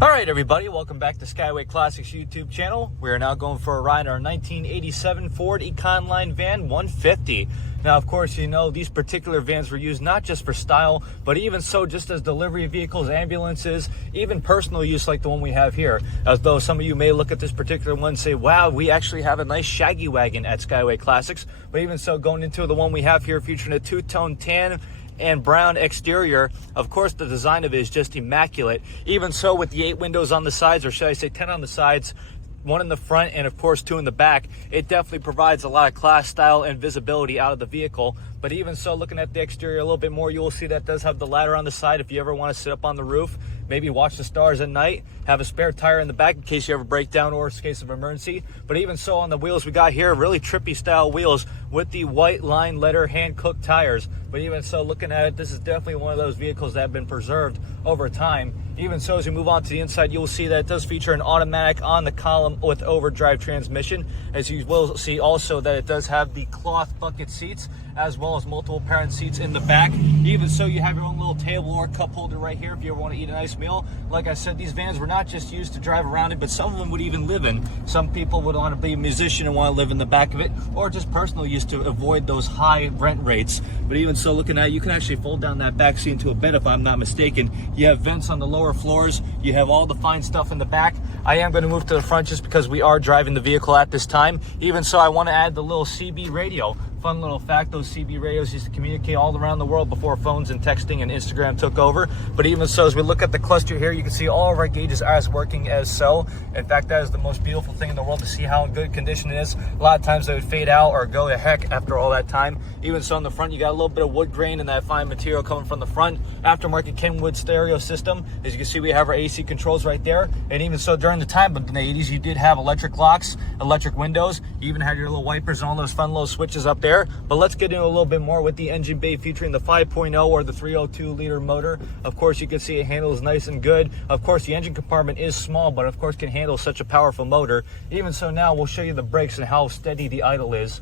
All right, everybody, welcome back to Skyway Classics YouTube channel. We are now going for a ride in our 1987 Ford Econoline van 150. Now, of course, you know, these particular vans were used not just for style, but even so just as delivery vehicles, ambulances, even personal use like the one we have here. As though some of you may look at this particular one and say, wow, we actually have a nice shaggy wagon at Skyway Classics. But even so, going into the one we have here featuring a two-tone tan and brown exterior, of course the design of it is just immaculate. Even so, with the 8 windows on the sides, or should I say 10 on the sides, 1 in the front and of course 2 in the back, it definitely provides a lot of class, style, and visibility out of the vehicle. But even so, looking at the exterior a little bit more, you will see that it does have the ladder on the side if you ever want to sit up on the roof, maybe watch the stars at night, have a spare tire in the back in case you ever break down or in case of emergency. But even so, on the wheels we got here, really trippy style wheels with the white line letter hand-cooked tires. But even so, looking at it, this is definitely one of those vehicles that have been preserved over time. Even so, as we move on to the inside, you will see that it does feature an automatic on the column with overdrive transmission. As you will see also that it does have the cloth bucket seats, as well as multiple parent seats in the back. Even so, you have your own little table or cup holder right here if you ever want to eat a nice meal. Like I said, these vans were not just used to drive around in, but some of them would even live in. Some people would want to be a musician and want to live in the back of it, or just personal use to avoid those high rent rates. But even so, looking at it, you can actually fold down that back seat into a bed if I'm not mistaken. You have vents on the lower floors. You have all the fine stuff in the back. I am going to move to the front just because we are driving the vehicle at this time. Even so, I want to add the little CB radio. Fun little fact, those CB radios used to communicate all around the world before phones and texting and Instagram took over. But even so, as we look at the cluster here, you can see all of our gauges are working as so. In fact, that is the most beautiful thing in the world, to see how in good condition it is. A lot of times they would fade out or go to heck after all that time. Even so, in the front, you got a little bit of wood grain and that fine material coming from the front. Aftermarket Kenwood stereo system. As you can see, we have our AC controls right there. And even so, during the time of the 80s, you did have electric locks, electric windows. You even had your little wipers and all those fun little switches up there. But let's get into a little bit more with the engine bay featuring the 5.0 or the 302 liter motor. Of course, you can see it handles nice and good. Of course, the engine compartment is small, but of course can handle such a powerful motor. Even so, now we'll show you the brakes and how steady the idle is.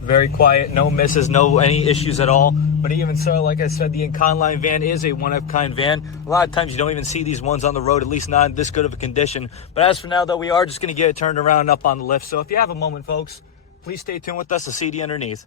Very quiet, no misses, no any issues at all. But even so, like I said, the Econoline van is a one-of-a-kind van. A lot of times you don't even see these ones on the road, at least not in this good of a condition. But as for now, though, we are just going to get it turned around and up on the lift. So if you have a moment, folks, please stay tuned with us to see the underneath.